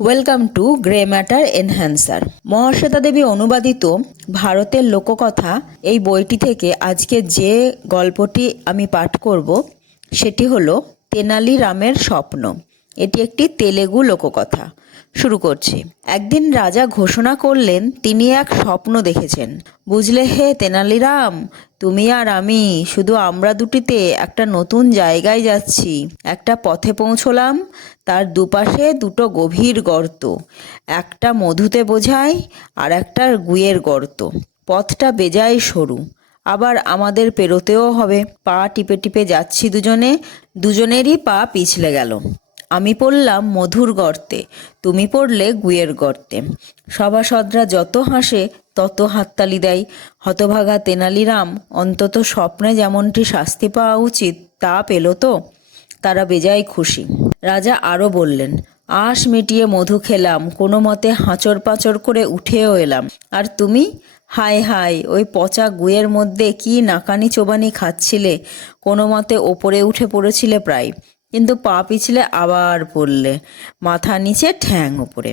Welcome to grey matter enhancer. Mahasweta Devi অনুবাদিত ভারতের লোককথা এই বইটি থেকে আজকে যে গল্পটি আমি পাঠ করব সেটি হলো তেনালি রামের স্বপ্ন। এটি একটি তেলেগু লোককথা। শুরু করছি। একদিন রাজা ঘোষণা করলেন তিনি এক স্বপ্ন দেখেছেন। বুঝলে হে তেনালিরাম, তুমি আর আমি, শুধু আমরা দুটিতে একটা নতুন জায়গায় যাচ্ছি। একটা পথে পৌঁছলাম, তার দুপাশে দুটো গভীর গর্ত, একটা মধুতে বোঝায় আর একটা গুয়ের গর্ত। পথটা বেজায় সরু, আবার আমাদের পেরোতেও হবে। পা টিপে টিপে যাচ্ছি দুজনেরই পা পিছলে গেল। আমি পড়লাম মধুর গর্তে, তুমি পড়লে গুয়ের গর্তে। সভাসদরা যত হাসে তত হাততালি দেয়। হতভাগা তেনালিরাম অন্তত স্বপ্নে যেমনটি শাস্তি পাওয়া উচিত তা পেল তো। তারা বেজায় খুশি। রাজা আরও বললেন, আশ মিটিয়ে মধু খেলাম, কোনো মতে হাঁচর পাঁচর করে উঠেও এলাম। আর তুমি? হায় হায়, ওই পচা গুয়ের মধ্যে কি নাকানি চোবানি খাচ্ছিলে, কোনো মতে ওপরে উঠে পড়েছিলে প্রায়, কিন্তু পা পিছলে আবার পড়লে, মাথা নিচে ঠ্যাং ওপরে।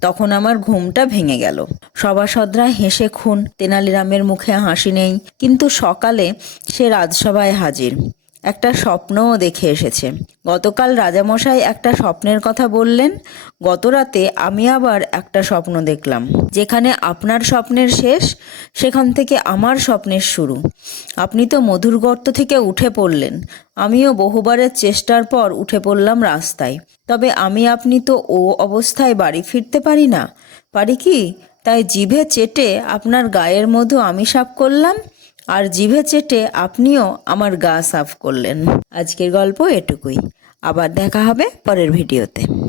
তখন আমার ঘুমটা ভেঙে গেল। সভাসদরা হেসে খুন। তেনালিরামের মুখে হাসি নেই, কিন্তু সকালে সে রাজসভায় হাজির। একটা স্বপ্নও দেখে এসেছে। গতকাল রাজামশাই একটা স্বপ্নের কথা বললেন, গতরাতে আমি আবার একটা স্বপ্ন দেখলাম। যেখানে আপনার স্বপ্নের শেষ, সেখান থেকে আমার স্বপ্নের শুরু। আপনি তো মধুর গর্ত থেকে উঠে পড়লেন, আমিও বহুবারের চেষ্টার পর উঠে পড়লাম রাস্তায়। তবে আমি আপনি তো ও অবস্থায় বাড়ি ফিরতে পারি না, পারি কি? তাই জিভে চেটে আপনার গায়ের মধু আমি সাফ করলাম, আর জিভে চেটে আপনিও আমার গা সাফ করলেন। আজকের গল্প এটুকুই। আবার দেখা হবে পরের ভিডিওতে।